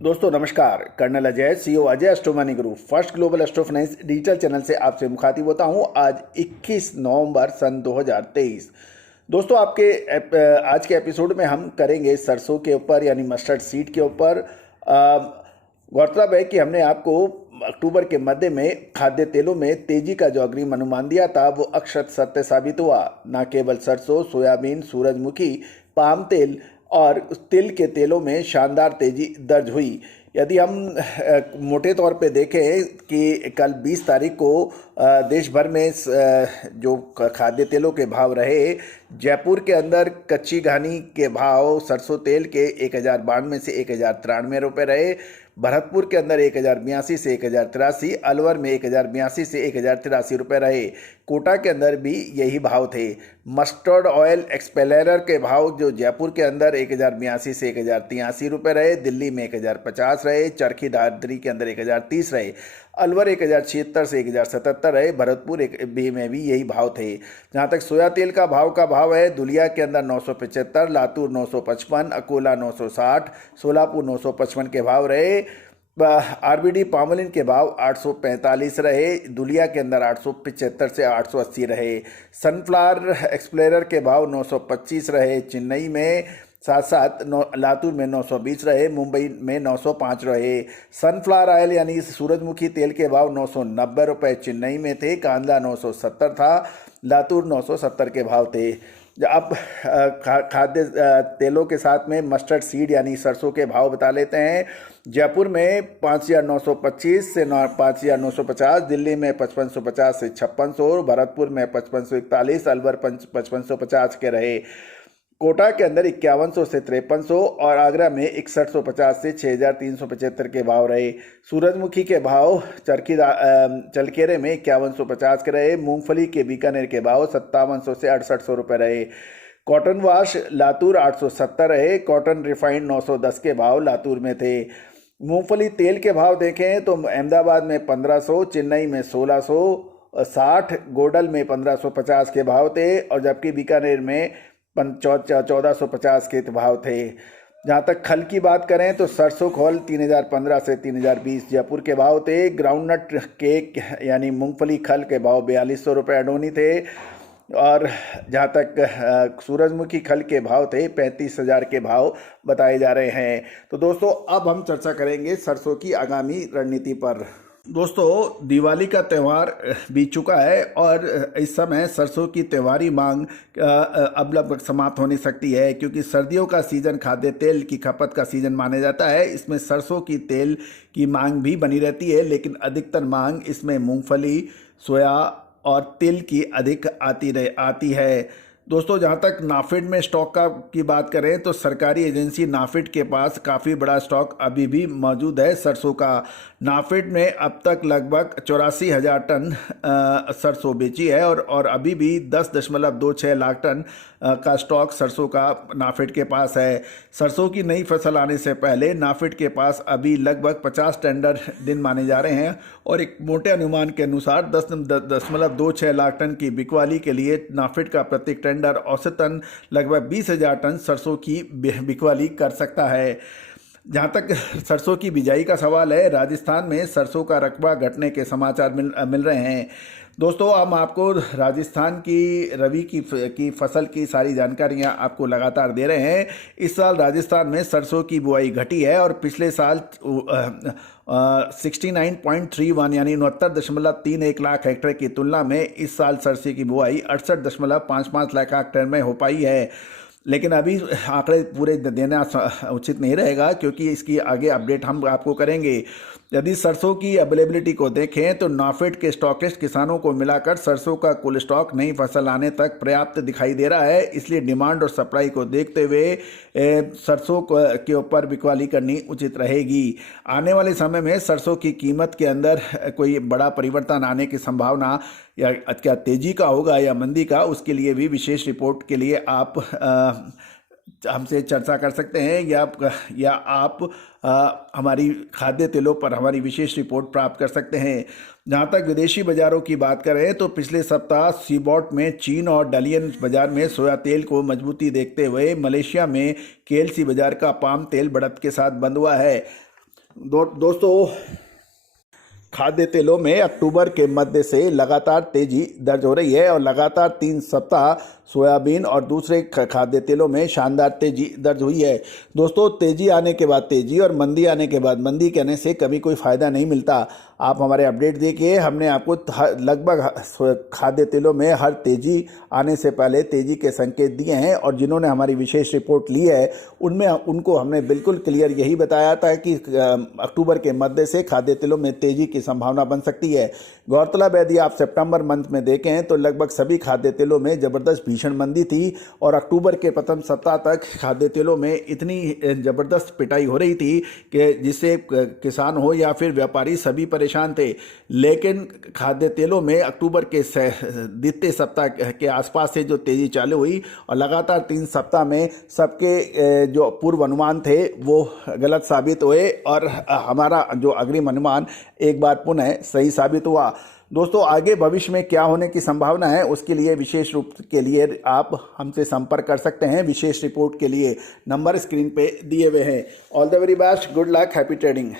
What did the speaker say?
दोस्तों नमस्कार। Colonel Ajay, CEO Ajay astro money group first global astro finance digital channel से आपसे मुखातिब होता हूं। आज 21 नवंबर सन 2023। दोस्तों आज के एपिसोड में हम करेंगे सरसों के ऊपर यानी मस्टर्ड सीड के ऊपर। गौरतलब है कि हमने आपको अक्टूबर के मध्य में खाद्य तेलों में तेजी का जो अग्रिम अनुमान दिया था वो अक्षत सत्य साबित हुआ। न केवल सरसों, सोयाबीन, सूरजमुखी, पाम तेल और तिल के तेलों में शानदार तेजी दर्ज हुई। यदि हम मोटे तौर पे देखें कि कल 20 तारीख को देश भर में जो खाद्य तेलों के भाव रहे, जयपुर के अंदर कच्ची घानी के भाव सरसों तेल के 1092 से 1093 रुपये रहे। भरतपुर के अंदर 1082 से 1083, अलवर में 1082 से 1083 रुपये रहे। कोटा के अंदर भी यही भाव थे। मस्टर्ड ऑयल एक्सपेलर के भाव जो जयपुर के अंदर 1082 से 1083 रुपये रहे, दिल्ली में 1050 रहे, चरखी दादरी के अंदर 1030 रहे, अलवर 1076 से 1077 रहे, भरतपुर में भी यही भाव थे। जहाँ तक सोया तेल का भाव है, दुलिया के अंदर 975, लातूर 955, अकोला 960, सोलापुर 955 के भाव रहे। आरबीडी पामोलिन के भाव 845 रहे, दुलिया के अंदर 875 से 880 रहे। सनफ्लावर एक्सप्लोरर के भाव 925 रहे, चेन्नई में साथ लातूर में 920 रहे, मुंबई में 905 रहे। सनफ्लावर ऑयल यानी सूरजमुखी तेल के भाव 990 रुपये चेन्नई में थे, कांदा 970 था, लातूर 970 के भाव थे। अब खाद्य तेलों के साथ में मस्टर्ड सीड यानी सरसों के भाव बता लेते हैं। जयपुर में 5925 से 5950, दिल्ली में 5550 से 5600, भरतपुर में 5541, अलवर 5550 के रहे। कोटा के अंदर 5100 से 5300 और आगरा में 6150 से 6375 के भाव रहे। सूरजमुखी के भाव चलकेरे में 5150 के रहे। मूंगफली के बीकानेर के भाव 5700 से 6800 रुपये रहे। कॉटन वाश लातूर 870 रहे, कॉटन रिफाइंड 910 के भाव लातूर में थे। मूंगफली तेल के भाव देखें तो अहमदाबाद में 1500, चेन्नई में 1660, गोडल में 1550 के भाव थे और जबकि बीकानेर में 1450 के भाव थे। जहाँ तक खल की बात करें तो सरसों खोल 3015 से 3020 जयपुर के भाव थे। ग्राउंडनट केक यानी मूंगफली खल के भाव 4200 रुपये अडोनी थे और जहाँ तक सूरजमुखी खल के भाव थे 35,000 के भाव बताए जा रहे हैं। तो दोस्तों अब हम चर्चा करेंगे सरसों की आगामी रणनीति पर। दोस्तों दिवाली का त्यौहार बीत चुका है और इस समय सरसों की त्योहारी मांग अब लगभग समाप्त होने सकती है, क्योंकि सर्दियों का सीजन खाद्य तेल की खपत का सीजन माना जाता है। इसमें सरसों की तेल की मांग भी बनी रहती है, लेकिन अधिकतर मांग इसमें मूंगफली, सोया और तिल की अधिक आती है। दोस्तों जहाँ तक नाफेड में स्टॉक की बात करें तो सरकारी एजेंसी नाफेड के पास काफ़ी बड़ा स्टॉक अभी भी मौजूद है सरसों का। नाफेड ने अब तक लगभग 84,000 टन सरसों बेची है और अभी भी 10.26 लाख टन का स्टॉक सरसों का नाफेड के पास है। सरसों की नई फसल आने से पहले नाफेड के पास अभी लगभग 50 टेंडर दिन माने जा रहे हैं और एक मोटे अनुमान के अनुसार 10.26 लाख टन की बिकवाली के लिए नाफेड का प्रत्येक टेंडर औसतन लगभग 20,000 टन सरसों की बिकवाली कर सकता है। जहाँ तक सरसों की बिजाई का सवाल है, राजस्थान में सरसों का रकबा घटने के समाचार मिल रहे हैं। दोस्तों हम आपको राजस्थान की रबी की फसल की सारी जानकारियाँ आपको लगातार दे रहे हैं। इस साल राजस्थान में सरसों की बुआई घटी है और पिछले साल 69.31 यानी 69.31 लाख हेक्टेयर की तुलना में इस साल सरसों की बुआई 68.55 लाख हेक्टेयर में हो पाई है। लेकिन अभी आंकड़े पूरे देना उचित नहीं रहेगा, क्योंकि इसकी आगे अपडेट हम आपको करेंगे। यदि सरसों की अवेलेबिलिटी को देखें तो नाफेड के स्टॉकिस्ट किसानों को मिलाकर सरसों का कुल स्टॉक नई फसल आने तक पर्याप्त दिखाई दे रहा है। इसलिए डिमांड और सप्लाई को देखते हुए सरसों के ऊपर बिकवाली करनी उचित रहेगी। आने वाले समय में सरसों की कीमत के अंदर कोई बड़ा परिवर्तन आने की संभावना या क्या तेजी का होगा या मंदी का, उसके लिए भी विशेष रिपोर्ट के लिए आप हमसे चर्चा कर सकते हैं या आप हमारी खाद्य तेलों पर हमारी विशेष रिपोर्ट प्राप्त कर सकते हैं। जहां तक विदेशी बाजारों की बात करें तो पिछले सप्ताह सीबॉट में चीन और डलियन बाजार में सोया तेल को मजबूती देखते हुए मलेशिया में केएलसी बाजार का पाम तेल बढ़त के साथ बंद हुआ है। दोस्तों, खाद्य तेलों में अक्टूबर के मध्य से लगातार तेजी दर्ज हो रही है और लगातार 3 सप्ताह सोयाबीन और दूसरे खाद्य तेलों में शानदार तेजी दर्ज हुई है। दोस्तों, तेजी आने के बाद तेजी और मंदी आने के बाद मंदी कहने से कभी कोई फायदा नहीं मिलता। आप हमारे अपडेट देखिए, हमने आपको लगभग खाद्य तेलों में हर तेजी आने से पहले तेजी के संकेत दिए हैं और जिन्होंने हमारी विशेष रिपोर्ट ली है उनमें उनको हमने बिल्कुल क्लियर यही बताया था कि अक्टूबर के मध्य से खाद्य तेलों में तेजी की संभावना बन सकती है। गौरतलब है, यदि आप सितंबर मंथ में देखें तो लगभग सभी खाद्य तेलों में जबरदस्त भीषण मंदी थी और अक्टूबर के प्रथम सप्ताह तक खाद्य तेलों में इतनी जबरदस्त पिटाई हो रही थी कि जिससे किसान हो या फिर व्यापारी सभी परेशान थे। लेकिन खाद्य तेलों में अक्टूबर के द्वितीय सप्ताह के आसपास से जो तेजी चालू हुई और लगातार 3 सप्ताह में सबके जो पूर्व अनुमान थे वो गलत साबित हुए और हमारा जो अग्रिम अनुमान एक बार पुनः सही साबित हुआ। दोस्तों, आगे भविष्य में क्या होने की संभावना है उसके लिए विशेष रूप के लिए आप हमसे संपर्क कर सकते हैं। विशेष रिपोर्ट के लिए नंबर स्क्रीन पे दिए हुए हैं। All the very best, good luck, happy trading.